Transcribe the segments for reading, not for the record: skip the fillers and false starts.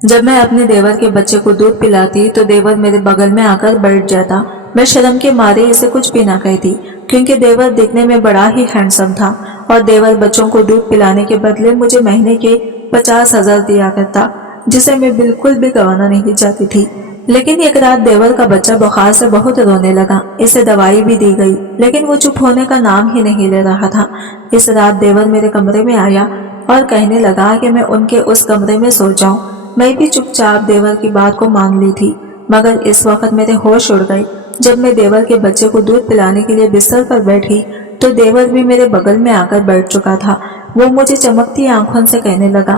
जब मैं अपने देवर के बच्चे को दूध पिलाती तो देवर मेरे बगल में आकर बैठ जाता। मैं शर्म के मारे इसे कुछ भी ना कहती, क्योंकि देवर दिखने में बड़ा ही हैंडसम था और देवर बच्चों को दूध पिलाने के बदले मुझे महीने के 50,000 दिया करता, जिसे मैं बिल्कुल भी गंवाना नहीं चाहती थी। लेकिन एक रात देवर का बच्चा बुखार से बहुत रोने लगा। इसे दवाई भी दी गई, लेकिन वो चुप होने का नाम ही नहीं ले रहा था। इस रात देवर मेरे कमरे में आया और कहने लगा कि मैं उनके उस कमरे में सो जाऊं। मैं भी चुपचाप देवर की बात को मान ली थी, मगर इस वक्त मेरे होश उड़ गए। जब मैं देवर के बच्चे को दूध पिलाने के लिए बिस्तर पर बैठी तो देवर भी मेरे बगल में आकर बैठ चुका था। वो मुझे चमकती आंखों से कहने लगा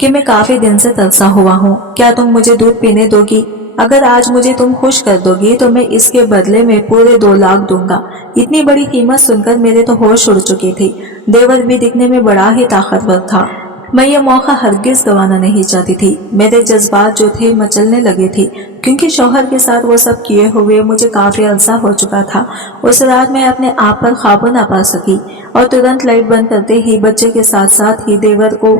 कि मैं काफी दिन से तरसा हुआ हूँ, क्या तुम मुझे दूध पीने दोगी? अगर आज मुझे तुम खुश कर दोगी तो मैं इसके बदले में पूरे 2 लाख दूंगा। इतनी बड़ी कीमत सुनकर मेरे तो होश उड़ चुकी थी। देवर भी दिखने में बड़ा ही ताकतवर था। मैं ये मौका हरगिज गंवाना नहीं चाहती थी। मेरे जज्बात जो थे मचलने लगे थे, क्योंकि शौहर के साथ वो सब किए हुए मुझे काफी अरसा हो चुका था। उस रात मैं अपने आप पर काबू ना पा सकी और तुरंत लाइट बंद करते ही बच्चे के साथ साथ ही देवर को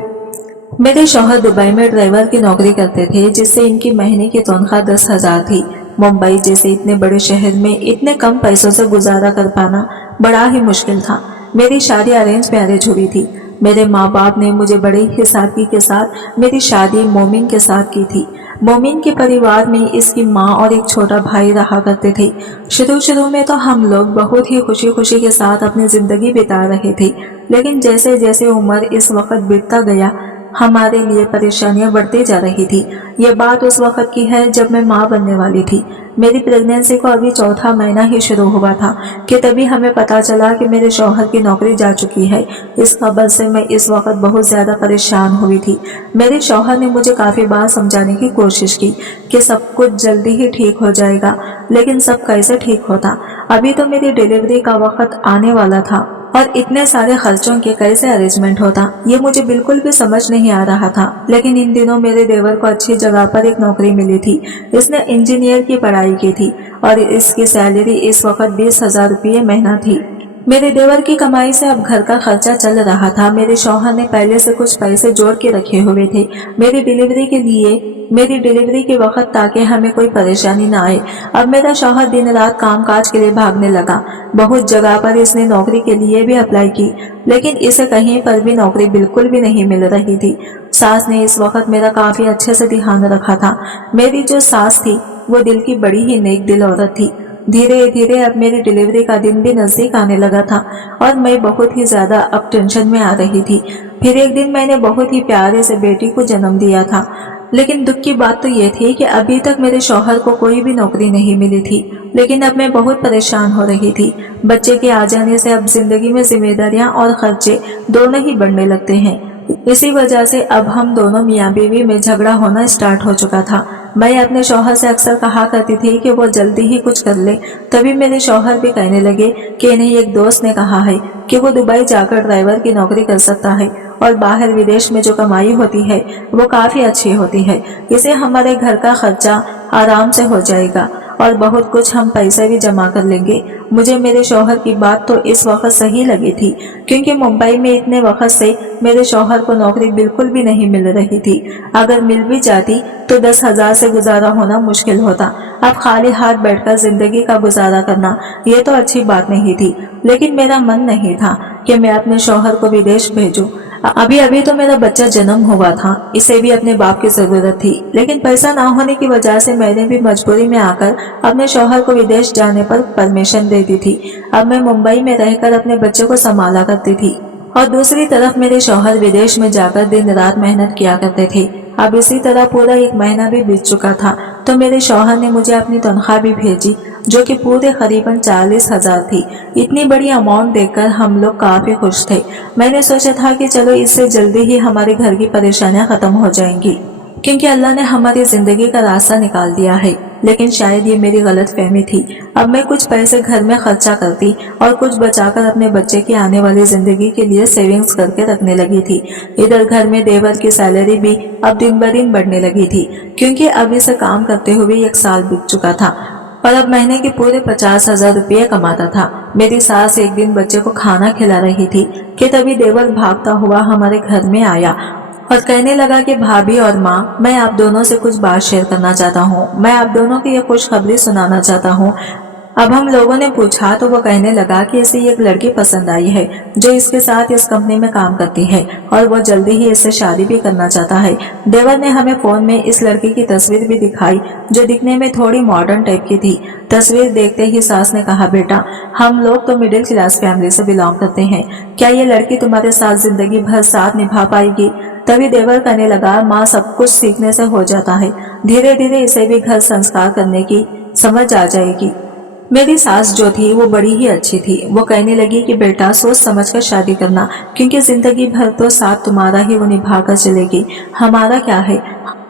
मेरे शौहर दुबई में ड्राइवर की नौकरी करते थे, जिससे इनकी महीने की तनख्वाह 10,000 थी। मुंबई जैसे इतने बड़े शहर में इतने कम पैसों से गुजारा कर पाना बड़ा ही मुश्किल था। मेरी शादी अरेंज मैरिज हुई थी। मेरे माँ बाप ने मुझे बड़े ही सादगी के साथ मेरी शादी मोमिन के साथ की थी। मोमिन के परिवार में इसकी माँ और एक छोटा भाई रहा करते थे। शुरू में तो हम लोग बहुत ही खुशी खुशी के साथ अपनी जिंदगी बिता रहे थे, लेकिन जैसे जैसे उम्र इस वक्त बीतता गया हमारे लिए परेशानियां बढ़ती जा रही थी। ये बात उस वक्त की है जब मैं माँ बनने वाली थी। मेरी प्रेगनेंसी को अभी 4था महीना ही शुरू हुआ था कि तभी हमें पता चला कि मेरे शौहर की नौकरी जा चुकी है। इस खबर से मैं इस वक्त बहुत ज्यादा परेशान हुई थी। मेरे शौहर ने मुझे काफी बार समझाने की कोशिश की कि सब कुछ जल्दी ही ठीक हो जाएगा, लेकिन सब कैसे ठीक होता। अभी तो मेरी डिलीवरी का वक्त आने वाला था और इतने सारे खर्चों के कैसे अरेंजमेंट होता, ये मुझे बिल्कुल भी समझ नहीं आ रहा था। लेकिन इन दिनों मेरे देवर को अच्छी जगह पर एक नौकरी मिली थी। इसने इंजीनियर की पढ़ाई की थी और इसकी सैलरी इस वक्त 20,000 रुपये महीना थी। मेरे देवर की कमाई से अब घर का खर्चा चल रहा था। मेरे शौहर ने पहले से कुछ पैसे जोड़ के रखे हुए थे मेरी डिलीवरी के वक्त, ताकि हमें कोई परेशानी न आए। अब मेरा शौहर दिन रात कामकाज के लिए भागने लगा। बहुत जगह पर इसने नौकरी के लिए भी अप्लाई की, लेकिन इसे कहीं पर भी नौकरी बिल्कुल भी नहीं मिल रही थी। सास ने इस वक्त मेरा काफी अच्छे से ध्यान रखा था। मेरी जो सास थी वो दिल की बड़ी ही नेक दिल औरत थी। धीरे धीरे अब मेरी डिलीवरी का दिन भी नजदीक आने लगा था और मैं बहुत ही ज्यादा अब टेंशन में आ रही थी। फिर एक दिन मैंने बहुत ही प्यारे से बेटी को जन्म दिया था। लेकिन दुख की बात तो ये थी कि अभी तक मेरे शौहर को कोई भी नौकरी नहीं मिली थी। लेकिन अब मैं बहुत परेशान हो रही थी। बच्चे के आ जाने से अब जिंदगी में जिम्मेदारियां और खर्चे दोनों ही बढ़ने लगते हैं। इसी वजह से अब हम दोनों मियाँ बीवी में झगड़ा होना स्टार्ट हो चुका था। मैं अपने शौहर से अक्सर कहा करती थी कि वो जल्दी ही कुछ कर ले। तभी मेरे शौहर भी कहने लगे कि इन्हें एक दोस्त ने कहा है कि वो दुबई जाकर ड्राइवर की नौकरी कर सकता है और बाहर विदेश में जो कमाई होती है वो काफी अच्छी होती है। इसे हमारे घर का खर्चा आराम से हो जाएगा और बहुत कुछ हम पैसे भी जमा कर लेंगे। मुझे मेरे शौहर की बात तो इस वक्त सही लगी थी, क्योंकि मुंबई में इतने वक्त से मेरे शौहर को नौकरी बिल्कुल भी नहीं मिल रही थी। अगर मिल भी जाती तो 10,000 से गुजारा होना मुश्किल होता। अब खाली हाथ बैठकर जिंदगी का गुजारा करना ये तो अच्छी बात नहीं थी, लेकिन मेरा मन नहीं था कि मैं अपने शौहर को विदेश भेजूं। अभी अभी तो मेरा बच्चा जन्म हुआ था, इसे भी अपने बाप की जरूरत थी। लेकिन पैसा ना होने की वजह से मैंने भी मजबूरी में आकर अपने शौहर को विदेश जाने पर परमिशन दे दी थी। अब मैं मुंबई में रहकर अपने बच्चे को संभाला करती थी और दूसरी तरफ मेरे शौहर विदेश में जाकर दिन रात मेहनत किया करते थे। अब इसी तरह पूरा 1 महीना भी बीत चुका था तो मेरे शौहर ने मुझे अपनी तनख्वाह भी भेजी, जो कि पूरे करीबन 40,000 थी। इतनी बड़ी अमाउंट देखकर हम लोग काफी खुश थे। मैंने सोचा था कि चलो इससे जल्दी ही हमारे घर की परेशानियां खत्म हो जाएंगी, क्योंकि अल्लाह ने हमारी जिंदगी का रास्ता निकाल दिया है। लेकिन शायद ये मेरी गलत फहमी थी। अब मैं कुछ पैसे घर में खर्चा करती और कुछ बचाकर अपने बच्चे की आने वाली जिंदगी के लिए सेविंग्स करके रखने लगी थी। इधर घर में देवर की सैलरी भी अब दिन ब दिन बढ़ने लगी थी, क्योंकि अब इसे काम करते हुए 1 साल बीत चुका था और अब महीने के पूरे 50,000 रुपये कमाता था। मेरी सास एक दिन बच्चे को खाना खिला रही थी कि तभी देवर भागता हुआ हमारे घर में आया और कहने लगा कि भाभी और माँ, मैं आप दोनों से कुछ बात शेयर करना चाहता हूँ। मैं आप दोनों की ये खुशखबरी सुनाना चाहता हूँ। अब हम लोगों ने पूछा तो वो कहने लगा कि इसे एक लड़की पसंद आई है जो इसके साथ इस कंपनी में काम करती है और वो जल्दी ही इससे शादी भी करना चाहता है। देवर ने हमें फोन में इस लड़की की तस्वीर भी दिखाई जो दिखने में थोड़ी मॉडर्न टाइप की थी। तस्वीर देखते ही सास ने कहा, बेटा हम लोग तो मिडिल क्लास फैमिली से बिलोंग करते हैं, क्या ये लड़की तुम्हारे साथ जिंदगी भर साथ निभा पाएगी? तभी देवर कहने लगा, माँ सब कुछ सीखने से हो जाता है, धीरे धीरे इसे भी घर संस्कार करने की समझ आ जाएगी। मेरी सास जो थी वो बड़ी ही अच्छी थी। वो कहने लगी कि बेटा सोच समझ कर शादी करना, क्योंकि जिंदगी भर तो साथ तुम्हारा ही वो निभा कर चलेगी, हमारा क्या है,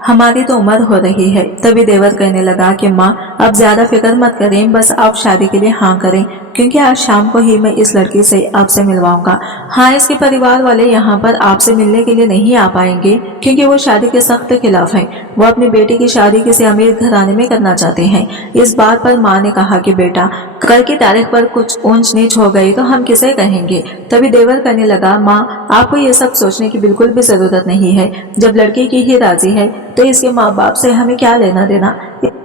हमारी तो उम्र हो रही है। तभी देवर कहने लगा कि माँ अब ज्यादा फिक्र मत करें, बस आप शादी के लिए हाँ करें, क्योंकि आज शाम को ही मैं इस लड़की से आपसे मिलवाऊंगा। हाँ, इसके परिवार वाले यहाँ पर आपसे मिलने के लिए नहीं आ पाएंगे क्योंकि वो शादी के सख्त खिलाफ हैं। वो अपनी बेटी की शादी किसी अमीर घराने में करना चाहते हैं। इस बात पर माँ ने कहा कि बेटा कल की तारीख पर कुछ ऊंच नीच हो गई तो हम किसे कहेंगे? तभी देवर कहने लगा, माँ आपको ये सब सोचने की बिल्कुल भी जरूरत नहीं है। जब लड़की की ही राजी है तो इसके माँ बाप से हमें क्या लेना देना।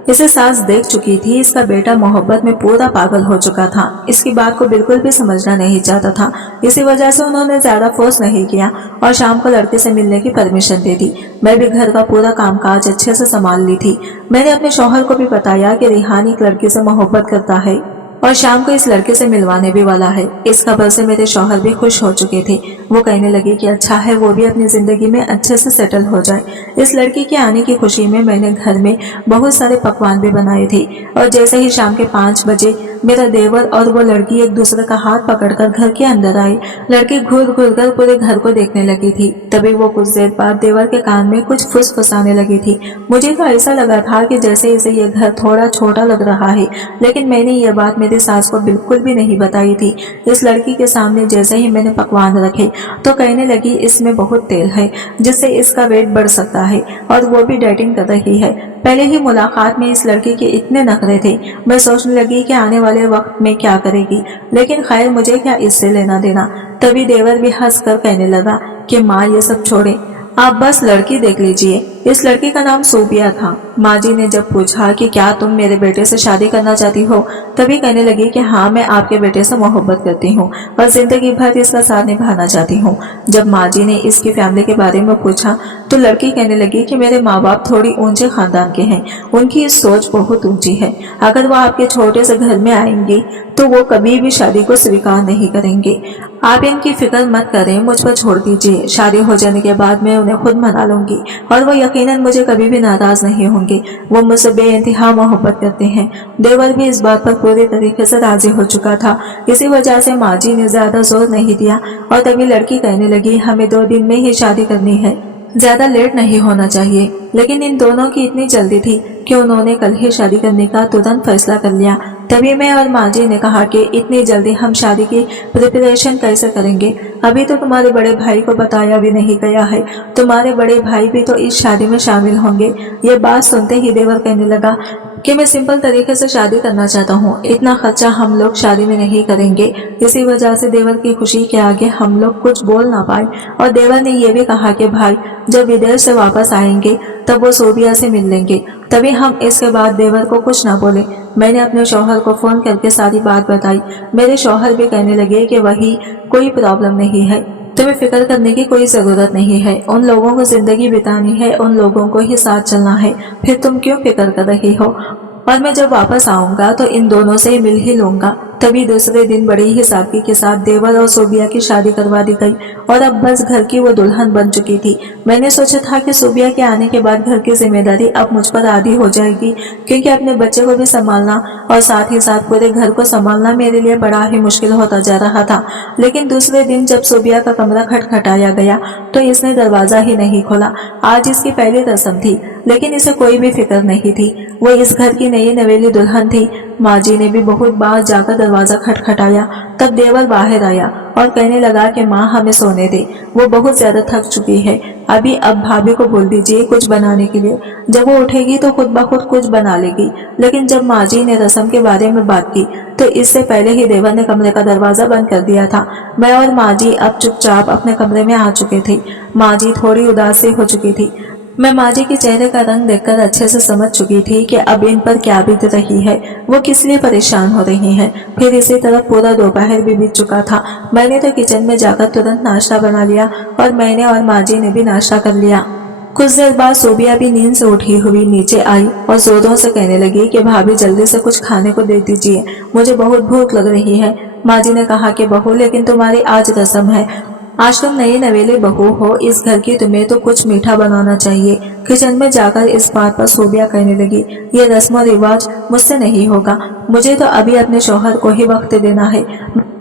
इसे सास देख चुकी थी, इसका बेटा मोहब्बत में पूरा पागल हो चुका था। इसकी बात को बिल्कुल भी समझना नहीं चाहता था। इसी वजह से उन्होंने ज्यादा फोर्स नहीं किया और शाम को लड़के से मिलने की परमिशन दे दी। मैं भी घर का पूरा कामकाज अच्छे से संभाल ली थी। मैंने अपने शौहर को भी बताया कि रिहान एक लड़की से मोहब्बत करता है और शाम को इस लड़के से मिलवाने भी वाला है। इस खबर से मेरे शौहर भी खुश हो चुके थे। वो कहने लगे कि अच्छा है वो भी अपनी जिंदगी में अच्छे से सेटल हो जाए। इस लड़की के आने की खुशी में मैंने घर में बहुत सारे पकवान भी बनाए थे और जैसे ही शाम के 5 बजे मेरा देवर और वो लड़की एक दूसरे का हाथ पकड़कर घर के अंदर आए। लड़की घूर घूर कर पूरे घर को देखने लगी थी। तभी वो कुछ देर बाद देवर के कान में कुछ फुसफुसाने लगी थी। मुझे तो ऐसा लगा था कि जैसे इसे ये घर थोड़ा छोटा लग रहा है, लेकिन मैंने ये बात मेरी सास को बिल्कुल भी नहीं बताई थी। इस लड़की के सामने जैसे ही मैंने पकवान रखे तो कहने लगी इसमें बहुत तेल है जिससे इसका वेट बढ़ सकता है और वो भी डाइटिंग कर रही है। पहले ही मुलाकात में इस लड़की के इतने नखरे थे, मैं सोचने लगी कि आने वाले वक्त में क्या करेगी, लेकिन खैर मुझे क्या इससे लेना देना। तभी देवर भी हंसकर कहने लगा कि माँ ये सब छोड़े, आप बस लड़की देख लीजिए। इस लड़की का नाम सोबिया था। माँ जी ने जब पूछा कि क्या तुम मेरे बेटे से शादी करना चाहती हो, तभी कहने लगी कि हाँ मैं आपके बेटे से मोहब्बत करती हूँ और जिंदगी भर इसका साथ निभाना चाहती हूँ। जब माँ जी ने इसकी फैमिली के बारे में पूछा तो लड़की कहने लगी कि मेरे माँ बाप थोड़ी ऊंचे खानदान के हैं, उनकी सोच बहुत ऊंची है। अगर वो आपके छोटे से घर में आएंगी तो वो कभी भी शादी को स्वीकार नहीं करेंगे। आप इनकी फिक्र मत करें, मुझ पर छोड़ दीजिए। शादी हो जाने के बाद मैं उन्हें खुद मना लूंगी और वो यकीनन मुझे कभी भी नाराज नहीं होंगे। वो मुझसे बेइंतहा मोहब्बत करते हैं। देवर भी इस बात पर पूरी तरीके से राजी हो चुका था। इसी वजह से माँ जी ने ज्यादा जोर नहीं दिया और तभी लड़की कहने लगी हमें 2 दिन में ही शादी करनी है, ज्यादा लेट नहीं होना चाहिए। लेकिन इन दोनों की इतनी जल्दी थी कि उन्होंने कल ही शादी करने का तुरंत फैसला कर लिया। तभी मैं और माँ जी ने कहा कि इतनी जल्दी हम शादी की प्रिपरेशन कैसे करेंगे, अभी तो तुम्हारे बड़े भाई को बताया भी नहीं गया है, तुम्हारे बड़े भाई भी तो इस शादी में शामिल होंगे। ये बात सुनते ही देवर कहने लगा कि मैं सिंपल तरीके से शादी करना चाहता हूँ, इतना खर्चा हम लोग शादी में नहीं करेंगे। इसी वजह से देवर की खुशी के आगे हम लोग कुछ बोल ना पाए और देवर ने यह भी कहा कि भाई जब विदेश से वापस आएंगे तब वो सोबिया से मिल लेंगे। तभी हम इसके बाद देवर को कुछ ना बोले। मैंने अपने शौहर को फोन करके सारी बात बताई। मेरे शौहर भी कहने लगे कि वही कोई प्रॉब्लम नहीं है, तुम्हें फिक्र करने की कोई जरूरत नहीं है, उन लोगों को जिंदगी बितानी है, उन लोगों को ही साथ चलना है, फिर तुम क्यों फिक्र कर रही हो। और मैं जब वापस आऊंगा तो इन दोनों से मिल ही लूंगा। तभी दूसरे दिन बड़ी ही सादगी के साथ देवर और सोबिया की शादी करवा दी गई और अब बस घर की वो दुल्हन बन चुकी थी। मैंने सोचा था कि सोबिया के आने के बाद घर की जिम्मेदारी अब मुझ पर आधी हो जाएगी, क्योंकि अपने बच्चे को भी संभालना और साथ ही साथ पूरे घर को संभालना मेरे लिए बड़ा ही मुश्किल होता जा रहा था। लेकिन दूसरे दिन जब सोबिया का कमरा खटखटाया गया तो इसने दरवाजा ही नहीं खोला। आज इसकी पहली रस्म थी, लेकिन इसे कोई भी फिक्र नहीं थी। वो इस घर की नई नवेली दुल्हन थी। माँ जी ने भी बहुत बार जाकर दरवाजा खटखटाया तब देवर बाहर आया और कहने लगा कि माँ हमें सोने दे, वो बहुत ज्यादा थक चुकी है। अभी अब भाभी को बोल दीजिए कुछ बनाने के लिए, जब वो उठेगी तो खुद ब खुद कुछ बना लेगी। लेकिन जब माँ जी ने रस्म के बारे में बात की तो इससे पहले ही देवर ने कमरे का दरवाजा बंद कर दिया था। मैं और माँ जी अब चुपचाप अपने कमरे में आ चुके थे। माँ जी थोड़ी उदास सी हो चुकी थी। मैं माँ जी के चेहरे का रंग देखकर अच्छे से समझ चुकी थी कि अब इन पर क्या बीत रही है, वो किस लिए परेशान हो रही हैं। फिर इसी तरह पूरा दोपहर भी बीत चुका था। मैंने तो किचन में जाकर तुरंत नाश्ता बना लिया और मैंने और माँ जी ने भी नाश्ता कर लिया। कुछ देर बाद सोबिया भी नींद से उठी हुई नीचे आई और जोरों से कहने लगी कि भाभी जल्दी से कुछ खाने को दे दीजिए, मुझे बहुत भूख लग रही है। माँ जी ने कहा कि बहू लेकिन तुम्हारी आज रस्म है, आज तुम नई नवेली बहू हो इस घर की, तुम्हें तो कुछ मीठा बनाना चाहिए। किचन में जाकर इस बात पर सोबिया कहने लगी, ये रस्म और रिवाज मुझसे नहीं होगा, मुझे तो अभी अपने शौहर को ही वक्त देना है।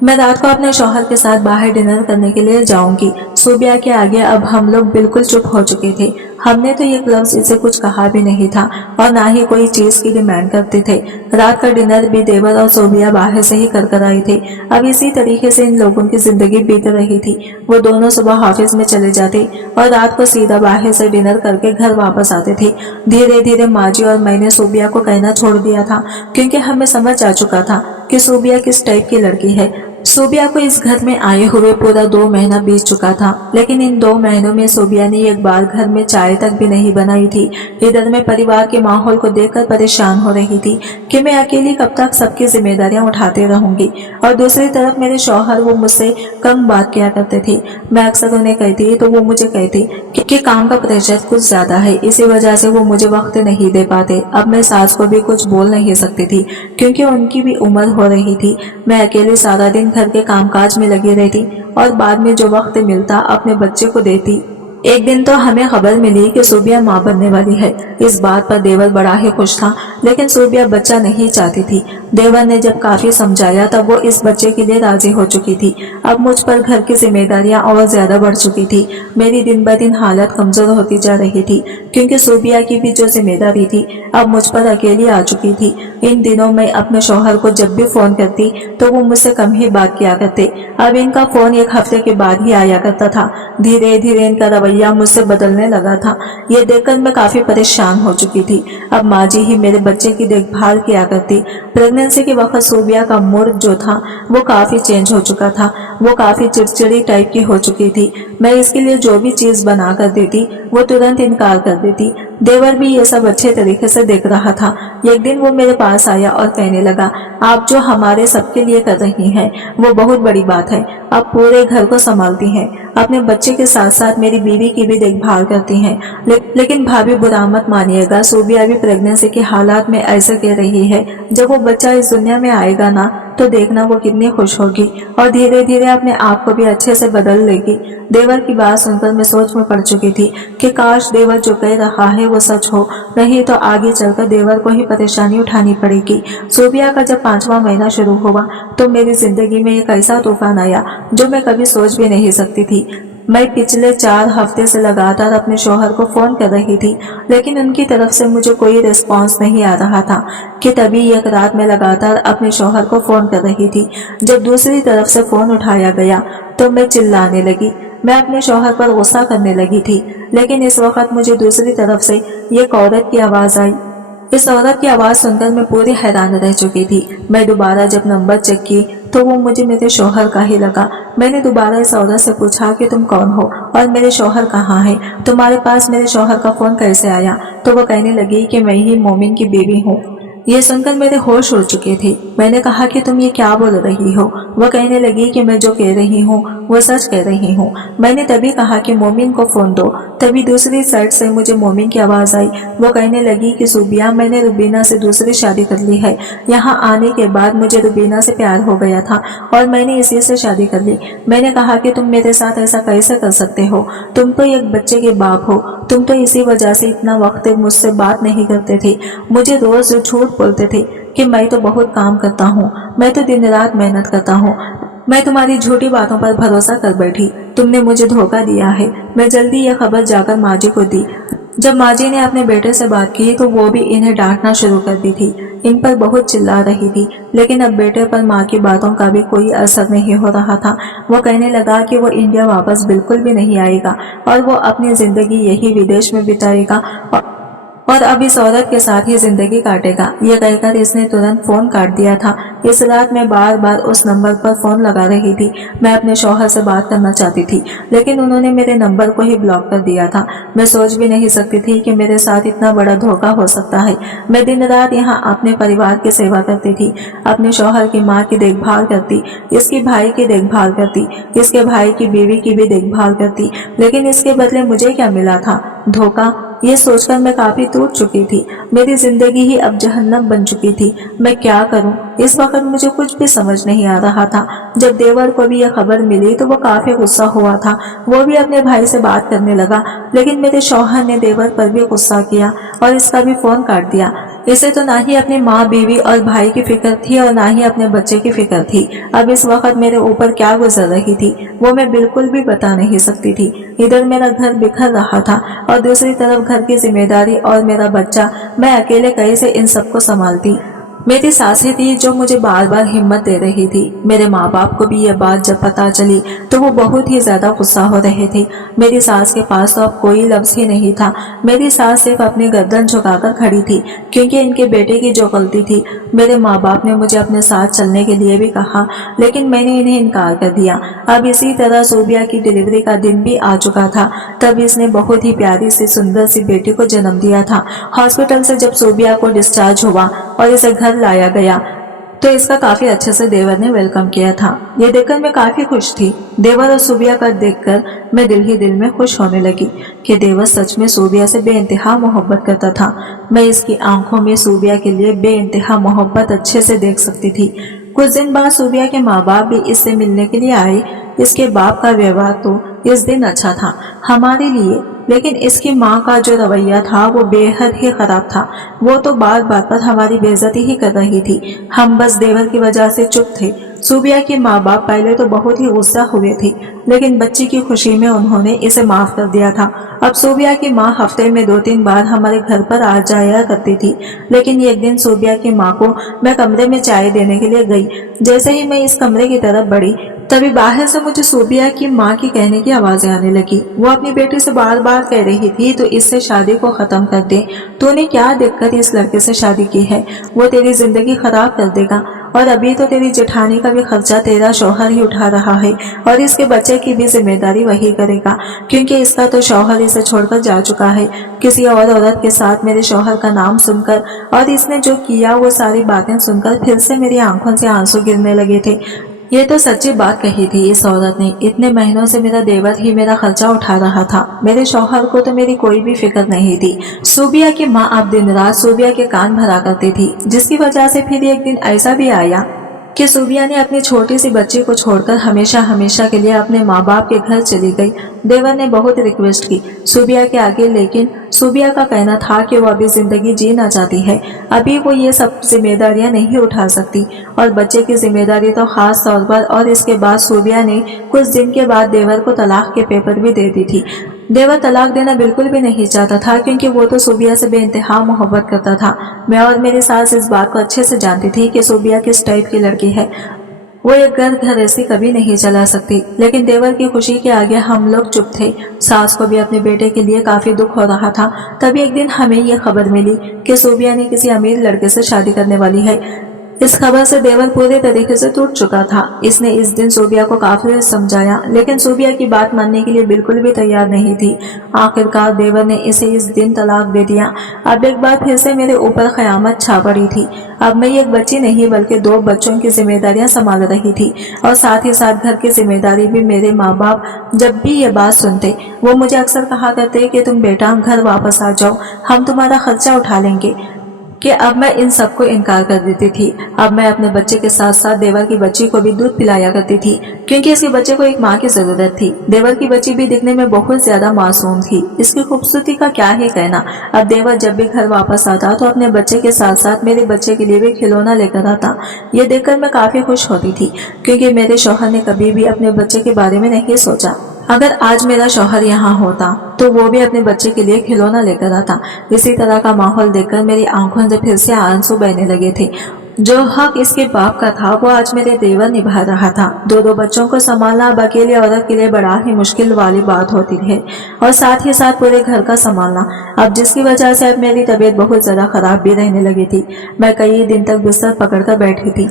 मैं रात को अपने शौहर के साथ बाहर डिनर करने के लिए जाऊंगी। सोबिया के आगे अब हम लोग बिल्कुल चुप हो चुके थे। हमने तो ये लफ्ज इसे कुछ कहा भी नहीं था और ना ही कोई चीज की डिमांड करते थे। रात का डिनर भी देवर और सोबिया बाहर से ही कर आए थे। अब इसी तरीके से इन लोगों की जिंदगी बीत रही थी। वो दोनों सुबह ऑफिस में चले जाते और रात को सीधा बाहर से डिनर करके घर वापस आते थे। धीरे धीरे माँ जी और मैंने सोबिया को कहना छोड़ दिया था, क्योंकि हमें समझ आ चुका था कि सोबिया किस टाइप की लड़की है। सोबिया को इस घर में आए हुए पूरा 2 महीना बीत चुका था, लेकिन इन 2 महीनों में सोबिया ने एक बार घर में चाय तक भी नहीं बनाई थी। इधर मैं परिवार के माहौल को देखकर परेशान हो रही थी कि मैं अकेली कब तक सबकी जिम्मेदारियां उठाते रहूंगी, और दूसरी तरफ मेरे शौहर वो मुझसे कम बात किया करते थे। मैं अक्सर उन्हें कहती तो वो मुझे कहती कि काम का प्रेशर कुछ ज्यादा है, इसी वजह से वो मुझे वक्त नहीं दे पाते। अब मैं सास को भी कुछ बोल नहीं सकती थी क्योंकि उनकी भी उम्र हो रही थी। मैं अकेले सारा दिन घर के कामकाज में लगी रहती और बाद में जो वक्त मिलता अपने बच्चे को देती। एक दिन तो हमें खबर मिली कि सोबिया माँ बनने वाली है। इस बात पर देवर बड़ा ही खुश था, लेकिन सोबिया बच्चा नहीं चाहती थी। देवर ने जब काफी समझाया तब वो इस बच्चे के लिए राजी हो चुकी थी। अब मुझ पर घर की जिम्मेदारियां और ज्यादा बढ़ चुकी थी। मेरी दिन ब दिन हालत कमजोर होती जा रही थी, क्योंकि सोबिया की भी जो जिम्मेदारी थी अब मुझ पर अकेली आ चुकी थी। इन दिनों मैं अपने शौहर को जब भी फोन करती तो वो मुझसे कम ही बात किया करते। अब इनका फोन 1 हफ्ते के बाद ही आया करता था। धीरे धीरे इनका रवैया मुझसे बदलने लगा था। ये देखकर मैं काफी परेशान हो चुकी थी। अब माँ जी ही मेरे बच्चे की देखभाल किया करती। प्रेगनेंसी के वक्त सोबिया का मूड जो था वो काफी चेंज हो चुका था। वो काफी चिड़चिड़ी टाइप की हो चुकी थी। मैं इसके लिए जो भी चीज बना कर देती वो तुरंत इनकार कर देती। देवर भी ये सब अच्छे तरीके से देख रहा था। एक दिन वो मेरे पास आया और कहने लगा, आप जो हमारे सबके लिए कर रही हैं वो बहुत बड़ी बात है। आप पूरे घर को संभालती हैं, अपने बच्चे के साथ साथ मेरी बीवी की भी देखभाल करती हैं। लेकिन भाभी बुरा मत मानिएगा, सोबिया भी प्रेगनेंसी के हालात में ऐसा कह रही है। जब वो बच्चा इस दुनिया में आएगा ना तो देखना वो कितनी खुश होगी और धीरे धीरे अपने आप को भी अच्छे से बदल लेगी। देवर की बात सुनकर मैं सोच में पड़ चुकी थी कि काश देवर जो कह रहा है वो सच हो, नहीं तो आगे चलकर देवर को ही परेशानी उठानी पड़ेगी। सोबिया का जब 5वां महीना शुरू हुआ तो मेरी जिंदगी में एक ऐसा तूफान आया जो मैं कभी सोच भी नहीं सकती थी। मैं पिछले 4 हफ्ते से लगातार अपने शौहर को फोन कर रही थी, लेकिन उनकी तरफ से मुझे कोई रिस्पांस नहीं आ रहा था कि तभी एक रात में लगातार अपने शौहर को फोन कर रही थी। जब दूसरी तरफ से फोन उठाया गया तो मैं चिल्लाने लगी। मैं अपने शौहर पर गुस्सा करने लगी थी, लेकिन इस वक्त मुझे दूसरी तरफ से एक औरत की आवाज आई। इस औरत की आवाज सुनकर मैं पूरी हैरान रह चुकी थी। मैं दोबारा जब नंबर चेक की तो वो मुझे मेरे शौहर का ही लगा। मैंने दोबारा इस औरत से पूछा कि तुम कौन हो और मेरे शौहर कहाँ है, तुम्हारे पास मेरे शौहर का फोन कैसे आया? तो वो कहने लगी कि मैं ही मोमिन की बीवी हूँ। ये सुनकर मेरे होश उड़ चुके थे। मैंने कहा कि तुम ये क्या बोल रही हो? वो कहने लगी कि मैं जो कह रही हूँ वो सच कह रही हूँ। मैंने तभी कहा कि मोमिन को फोन दो। तभी दूसरी साइड से मुझे मोमिन की आवाज आई। वो कहने लगी कि सुबिया, मैंने रुबीना से दूसरी शादी कर ली है। यहाँ आने के बाद मुझे रुबीना से प्यार हो गया था और मैंने इसी से शादी कर ली। मैंने कहा कि तुम मेरे साथ ऐसा कैसे कर सकते हो? तुम तो एक बच्चे के बाप हो। तुम तो इसी वजह से इतना वक्त मुझसे बात नहीं करते थे। मुझे रोज झूठ बोलते थे कि मैं तो बहुत काम करता हूँ, मैं तो दिन रात मेहनत करता हूँ। मैं तुम्हारी झूठी बातों पर भरोसा कर बैठी। तुमने मुझे धोखा दिया है। मैं जल्दी यह खबर जाकर माँ जी को दी। जब माँ जी ने अपने बेटे से बात की तो वो भी इन्हें डांटना शुरू कर दी थी। इन पर बहुत चिल्ला रही थी, लेकिन अब बेटे पर माँ की बातों का भी कोई असर नहीं हो रहा था। वो कहने लगा कि वो इंडिया वापस बिल्कुल भी नहीं आएगा और वो अपनी जिंदगी यही विदेश में बिताएगा और अब इस औरत के साथ ही जिंदगी काटेगा। ये कहकर इसने तुरंत फोन काट दिया था। इस रात मैं बार बार उस नंबर पर फोन लगा रही थी। मैं अपने शौहर से बात करना चाहती थी, लेकिन उन्होंने मेरे नंबर को ही ब्लॉक कर दिया था। मैं सोच भी नहीं सकती थी कि मेरे साथ इतना बड़ा धोखा हो सकता है। मैं दिन रात यहाँ अपने परिवार की सेवा करती थी, अपने शौहर की माँ की देखभाल करती, इसके भाई की देखभाल करती, इसके भाई की बीवी की भी देखभाल करती, लेकिन इसके बदले मुझे क्या मिला था? धोखा। ये सोचकर मैं काफी टूट चुकी थी। मेरी जिंदगी ही अब जहन्नम बन चुकी थी। मैं क्या करूं? इस वक्त मुझे कुछ भी समझ नहीं आ रहा था। जब देवर को भी यह खबर मिली तो वो काफी गुस्सा हुआ था। वो भी अपने भाई से बात करने लगा, लेकिन मेरे शौहर ने देवर पर भी गुस्सा किया और इसका भी फोन काट दिया। इसे तो ना ही अपनी माँ, बीवी और भाई की फिक्र थी और ना ही अपने बच्चे की फिक्र थी। अब इस वक्त मेरे ऊपर क्या गुजर रही थी वो मैं बिल्कुल भी बता नहीं सकती थी। इधर मेरा घर बिखर रहा था और दूसरी तरफ घर की जिम्मेदारी और मेरा बच्चा। मैं अकेले कैसे इन सबको संभालती? मेरी सासें थी जो मुझे बार बार हिम्मत दे रही थी। मेरे माँ बाप को भी यह बात जब पता चली तो वो बहुत ही ज्यादा गुस्सा हो रहे थे। मेरी सास के पास तो अब कोई लफ्ज ही नहीं था। मेरी सास सिर्फ अपनी गर्दन झुकाकर खड़ी थी, क्योंकि इनके बेटे की जो गलती थी। मेरे माँ बाप ने मुझे अपने साथ चलने के लिए भी कहा, लेकिन मैंने इन्हें इनकार कर दिया। अब इसी तरह सोबिया की डिलीवरी का दिन भी आ चुका था। तब इसने बहुत ही प्यारी सी सुंदर सी बेटी को जन्म दिया था। हॉस्पिटल से जब सोबिया को डिस्चार्ज हुआ और इसे घर लाया गया तो इसका काफी अच्छे से देवर ने वेलकम किया था। ये देखकर मैं काफी खुश थी। देवर और सोबिया का देखकर मैं दिल ही दिल में खुश होने लगी कि देवर सच में सोबिया से बेइंतहा मोहब्बत करता था। मैं इसकी आंखों में सोबिया के लिए बेइंतहा मोहब्बत अच्छे से देख सकती थी। कुछ दिन बाद सोबिया के माँ बाप भी इससे मिलने के लिए आए। इसके बाप का व्यवहार तो इस दिन अच्छा था हमारे लिए, लेकिन इसकी माँ का जो रवैया था वो बेहद ही खराब था। वो तो बात बात पर हमारी बेइज्जती ही कर रही थी। हम बस देवर की वजह से चुप थे। सोबिया के माँ बाप पहले तो बहुत ही गुस्सा हुए थे, लेकिन बच्ची की खुशी में उन्होंने इसे माफ कर दिया था। अब सोबिया की माँ हफ्ते में 2-3 बार हमारे घर पर आ जाया करती थी, लेकिन एक दिन सोबिया की माँ को मैं कमरे में चाय देने के लिए गई। जैसे ही मैं इस कमरे की तरफ बढ़ी तभी बाहर से मुझे सोबिया की माँ की कहने की आवाजें आने लगी। वो अपनी बेटी से बार बार कह रही थी, तो इससे शादी को खत्म कर दे। तूने क्या देखकर इस लड़के से शादी की है? वो तेरी जिंदगी खराब कर देगा और अभी तो तेरी जेठानी का भी खर्चा तेरा शौहर ही उठा रहा है और इसके बच्चे की भी जिम्मेदारी वही करेगा, क्योंकि इसका तो शौहर इसे छोड़कर जा चुका है किसी और औरत के साथ। मेरे शौहर का नाम सुनकर और इसने जो किया वो सारी बातें सुनकर फिर से मेरी आंखों से आंसू गिरने लगे थे। ये तो सच्ची बात कही थी इस औरत ने। इतने महीनों से मेरा देवर ही मेरा खर्चा उठा रहा था। मेरे शौहर को तो मेरी कोई भी फिक्र नहीं थी। सोबिया की माँ अब दिन रात सोबिया के कान भरा करती थी, जिसकी वजह से फिर एक दिन ऐसा भी आया कि सोबिया ने अपनी छोटी सी बच्ची को छोड़कर हमेशा हमेशा के लिए अपने माँ बाप के घर चली गई। देवर ने बहुत रिक्वेस्ट की सोबिया के आगे, लेकिन सोबिया का कहना था कि वो अभी जिंदगी जीना चाहती है। अभी वो ये सब जिम्मेदारियां नहीं उठा सकती और बच्चे की जिम्मेदारी तो खास तौर पर। और इसके बाद सोबिया ने कुछ दिन के बाद देवर को तलाक के पेपर भी दे दी थी। देवर तलाक देना बिल्कुल भी नहीं चाहता था, क्योंकि वो तो सोबिया से बेइंतहा मोहब्बत करता था। मैं और मेरी सास इस बात को अच्छे से जानती थी कि सोबिया किस टाइप की लड़की है। वो एक घर ऐसी कभी नहीं चला सकती, लेकिन देवर की खुशी के आगे हम लोग चुप थे। सास को भी अपने बेटे के लिए काफी दुख हो रहा था। तभी एक दिन हमें ये खबर मिली कि सोबिया ने किसी अमीर लड़के से शादी करने वाली है। इस खबर से देवर पूरे तरीके से टूट चुका था। इसने इस दिन सोबिया को काफी समझाया, लेकिन सोबिया की बात मानने के लिए बिल्कुल भी तैयार नहीं थी। आखिरकार देवर ने इसे इस दिन तलाक दे दिया। अब एक बार फिर से मेरे ऊपर कयामत छा पड़ी थी। अब मैं एक बच्ची नहीं बल्कि 2 बच्चों की जिम्मेदारियां संभाल रही थी और साथ ही साथ घर की जिम्मेदारी भी। मेरे माँ बाप जब भी ये बात सुनते वो मुझे अक्सर कहा करते कि तुम बेटा घर वापस आ जाओ, हम तुम्हारा खर्चा उठा लेंगे। कि अब मैं इन सबको इनकार कर देती थी। अब मैं अपने बच्चे के साथ साथ देवर की बच्ची को भी दूध पिलाया करती थी, क्योंकि इसके बच्चे को एक माँ की जरूरत थी। देवर की बच्ची भी दिखने में बहुत ज्यादा मासूम थी। इसकी खूबसूरती का क्या ही कहना। अब देवर जब भी घर वापस आता तो अपने बच्चे के साथ साथ मेरे बच्चे के लिए भी खिलौना लेकर आता। ये देखकर मैं काफी खुश होती थी, क्योंकि मेरे शौहर ने कभी भी अपने बच्चे के बारे में नहीं सोचा। अगर आज मेरा शौहर यहाँ होता तो वो भी अपने बच्चे के लिए खिलौना लेकर आता। इसी तरह का माहौल देखकर मेरी आंखों से फिर से आंसू बहने लगे थे। जो हक इसके बाप का था वो आज मेरे देवर निभा रहा था। दो बच्चों को संभालना अब अकेली औरत के लिए बड़ा ही मुश्किल वाली बात होती है, और साथ ही साथ पूरे घर का संभालना, अब जिसकी वजह से अब मेरी तबीयत बहुत ज्यादा खराब भी रहने लगी थी। मैं कई दिन तक बिस्तर पकड़कर बैठी थी,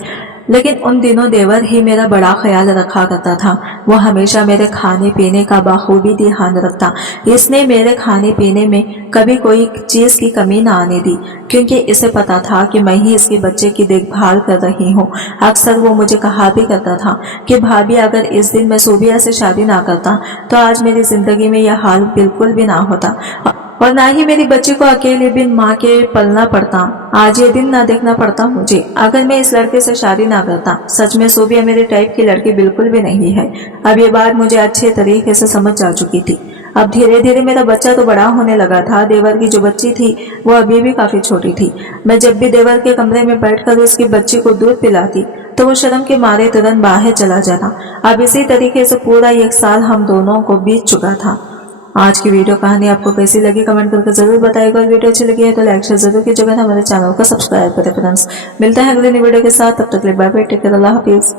लेकिन उन दिनों देवर ही मेरा बड़ा ख्याल रखा करता था। वो हमेशा मेरे खाने पीने का बखूबी ध्यान रखता। इसने मेरे खाने पीने में कभी कोई चीज की कमी ना आने दी, क्योंकि इसे पता था कि मैं ही इसके बच्चे की देखभाल कर रही हूँ। अक्सर वो मुझे कहा भी करता था कि भाभी, अगर इस दिन मैं सूबिया से शादी ना करता तो आज मेरी जिंदगी में यह हाल बिल्कुल भी ना होता, और ना ही मेरी बच्ची को अकेले बिन माँ के पलना पड़ता। आज ये दिन ना देखना पड़ता मुझे अगर मैं इस लड़के से शादी ना करता। सच में सूबिया मेरे टाइप की लड़की बिल्कुल भी नहीं है। अब ये बात मुझे अच्छे तरीके से समझ आ चुकी थी। अब धीरे धीरे मेरा बच्चा तो बड़ा होने लगा था। देवर की जो बच्ची थी वो अभी भी काफी छोटी थी। मैं जब भी देवर के कमरे में बैठकर उसकी बच्ची को दूध पिलाती तो वो शर्म के मारे तुरंत बाहर चला जाता। अब इसी तरीके से पूरा 1 साल हम दोनों को बीत चुका था। आज की वीडियो कहानी आपको कैसी लगी कमेंट करके जरूर बताइएगा। वीडियो अच्छी लगी है तो लाइक शेयर जरूर कीजिएगा। हमारे चैनल को सब्सक्राइब करें फ्रेंड्स। मिलते हैं अगले नई वीडियो के साथ, तब तक के लिए बाय बाय, टेक केयर, अल्लाह हाफिज।